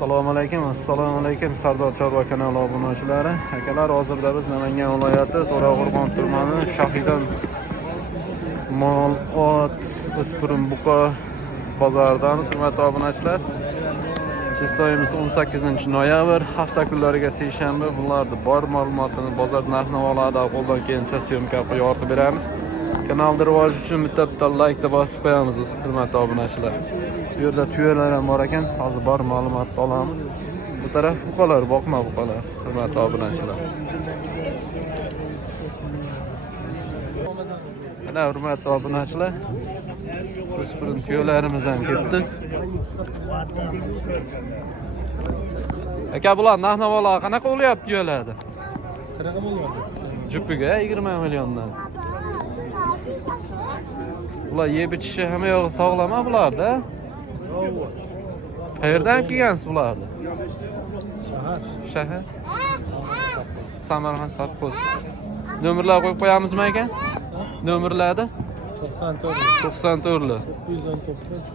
Assalomu alaykum Sardor Chorva kanali obunachilari. Akalar, hozirda biz Namangan viloyati To'raqo'rg'on tumani Shahidan mol ot o'spirin buqa bozoridamiz. Hurmatli obunachilar, Chizsoyimiz 18-noyabr hafta kunlariga seshanba bularni bor ma'lumotini bozor narx-navolarida qo'ldan kelgancha syomka qilib yoritib beramiz. Kanalni rivoji uchun bitta like bosib qo'yamiz hurmatli obunachilar. Bu yerda tuyalar ham bor ekan, hozir bor ma'lumotni olamiz. Bu taraf buqalar, boqma buqalar hurmatli obunachilar. Mana hurmatli obunachilar, o'spirin tuyalarimiz ham ketdi. Aka, bular narx-navolar qanaqa bo'lyapti tuyalarda? Qanaqa bo'lyapti? Jupiga 20 milliondan. Bular yeb ichishi hamma yog'i sog'lom bularda. Qayerdan kelgansiz bularni? Shahar. Samarqand Sarkoz. Nomerlar qo'yib qo'yamizmi aka? Nomerlarni? 94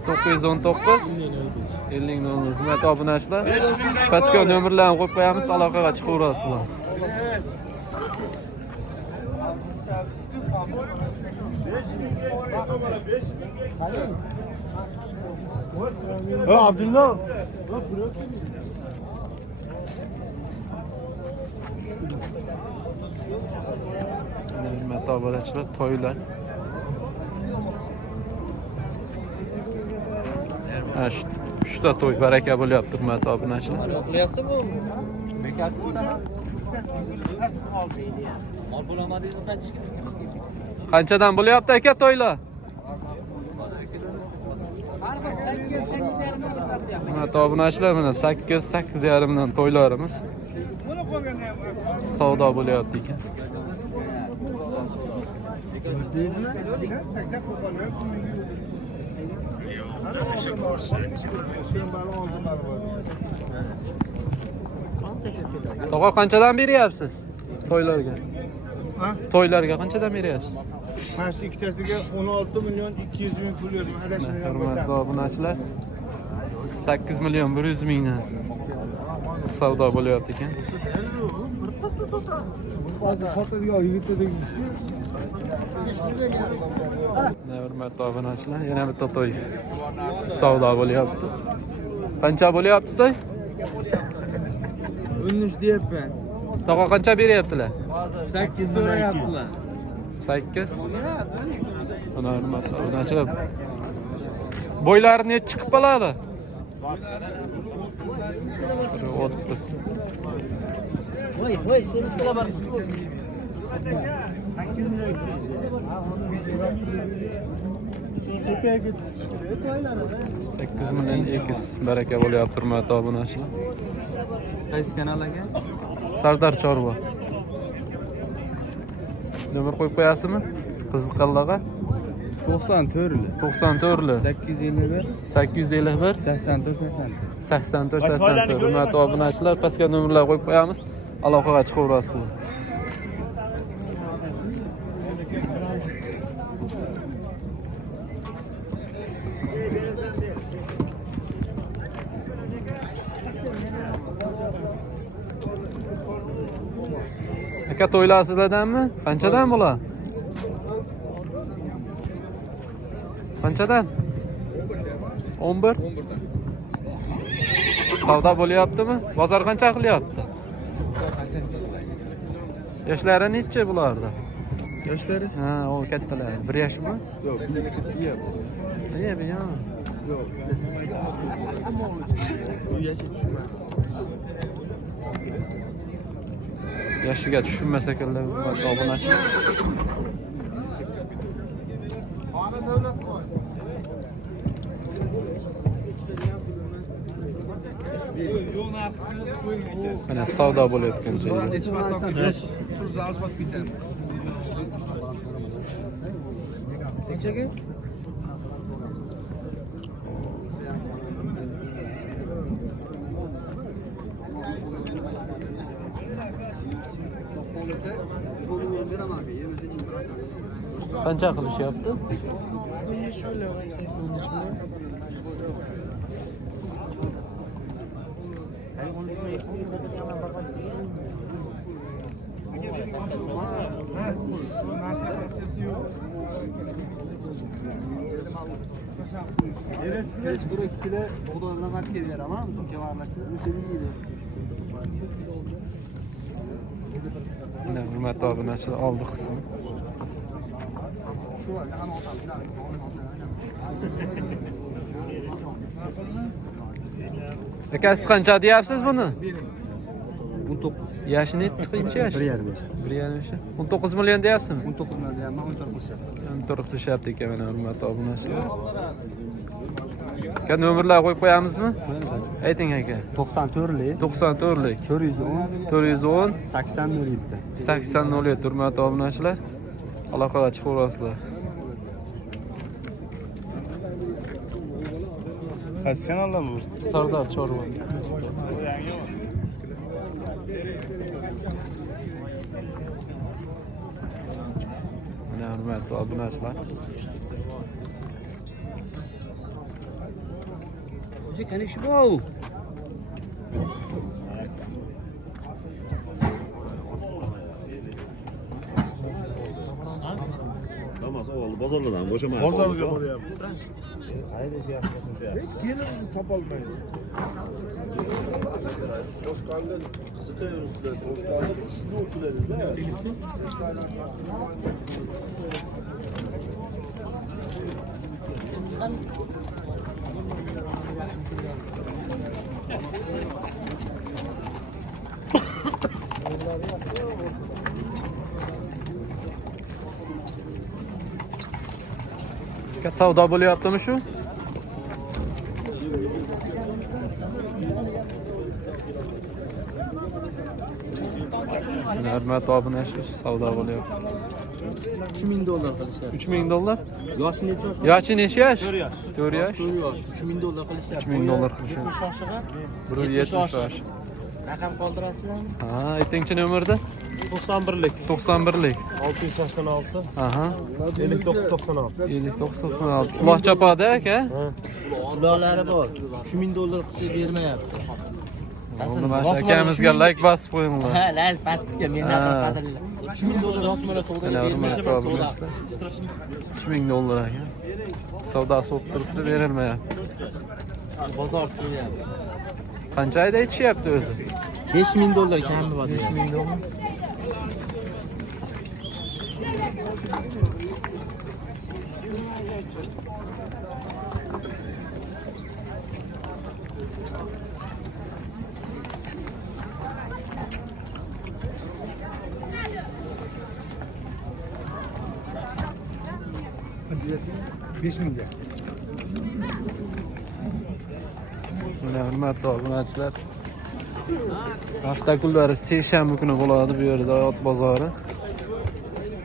919 50 hurmatli obunachilar. Pastga nomerlarni qo'yib qo'yamiz, aloqaga chiqaverasizlar. Abdullah. Hurmatli obunachilar, toylar. Shunda to'y baraka bo'lyapti hurmatli obunachilar. Yo'qlayapsizmi? Ol bo'lamadingiz qaytishga. Qanchadan bo'lyapti aka to'ylar? Hurmatli obunachilar, mana 8-8,5 dan to'ylarimiz savdo bo'lyapti ekan. Tog'a qanchadan beryapsiz to'ylarga? Ha? To'ylarga qanchadan beryapsiz? Mana ikkitasiga 16 million 200 ming pul berdim. Adashmayman. Hurmatli obunachilar, 8 million 100 mingdan savdo bo'lyapti ekan. Hurmatli obunachilar, yana bitta to'y savdo bo'lyapti. Qancha bo'lyapti to'y? 13 deyapman. Tog'a qancha beryaptilar? 8 so'rayaptilar. 8. Mana hurmatli obunachilar, bo'ylari necha chiqib qoladi? 30. Voy, sen ichkala bar. 8 million X baraka bo'lyapti hurmatli obunachilar. Qaysi kanal aka? Sardor Chorva. Nomer qo'yib qo'yasizmi? Qiziqqanlarga 94 851 851 84 hurmatli obunachilar, pastga nomerlar qo'yib qo'yamiz, aloqaga chiqaverasizlar. Aka, to'ylar sizlardanmi? Qanchadan bular? Qanchadan? 11. Savdo bo'lyaptimi? Bozor qancha qilyapti? Yoshlari necha bularda? Yoshlari? Ha, o kattalar. 1 yoshmi? Yo'q. Yo'q. Yo'q. Yashi tushmadi. Yoshiga tushunmasa keldi obunachilar. Mana savdo bo'layotgan joyda. Qanchaga? Qancha qilishyapti? Mecbur 2 kilo buğday bilan qatib kelib beraman, so'kka aralashtirib o'shani yeydi. Mana hurmatli obunachilar oldi qismi. Shu ana otam bilan. Aka siz qancha deyapsiz buni? 19. Yashi nechi yash? 1,5 yash. 1,5 yash. 19 million deyapsizmi? 19 million deyapman, 14 qilishyapti. 14 qilishyapti ekan mana hurmatli obunachilar. Aka nomerlar qo'yib qo'yamizmi? Ayting aka. 94lik 94lik 410 410 8007. 8007 hurmatli obunachilar. Aloqaga chiqaverasizlar. Qaysi kanaldan bu? Sardor Chorva. Mana hurmatli obunachilar. Hoca kanishi bu. Tamam, oldu. Bozorlardan boşama. Bozorga boryapti. Hech kelin topolmaydi. Toshqondan qiziqaveribsizlar. Toshqondan shuni o'tiladi-da. Aka savdo bo'lyaptimi shu? Mana hurmatli obunachilar savdo bo'lyapti. 3000 dollar qilishyapti. 3000 dollar. Yoshi necha yosh? Yoshi necha yash? 4 yash. 4 yash. 4 yosh. 3000 dollar qilishyapti. 3000 dollar qilishyapti. 70 yoshiga 170 yosh. raqam qoldirasizlarmi? Ha, aytingchi nomerda? 91lik 91lik. 686 Aha. 5996. 5996. Quloq chopadi aka. Ularlari bor. 3000 dollar qilsa bermayapti. Uni mana akamizga like bosib qo'yinglar. Ha, laz patiska men narxini qadrlayman. 3000 dollar rostmana savdo bermayapti. 3000 dollar aka. Savdosi bo'lib turibdi, berilmayapti. Bozor qilyapmiz. Qancha ayda aytishyapti o'zi? 5000 dollar kami bor. 5000 dollar. Mana hurmatli obunachilar. Hafta kunlari seshanba kuni bo'ladi bu yerda ot bozori.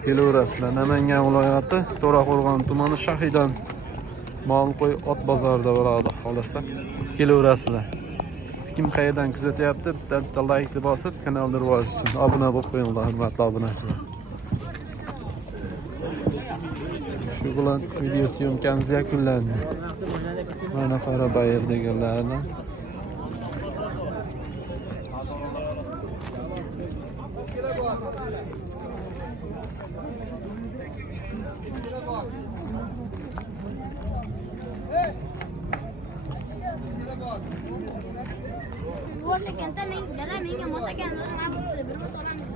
Kelaverasizlar. Namangan viloyati To'raqo'rg'on tumani Shahidon Molqo'y ot bozorida bo'ladi. Xolasa kelaverasizlar. Kim qayerdan kuzatyapti? Bitta like bosib, kanalni rivoj uchun obuna bo'lib qo'yinglar, hurmatli obunachilar. Shu bilan video syomkamiz yakunlandi. Mana qara bayer deganlarni. Boş ekende menga mos ekan, nima bo'ldi? Bir solamiz.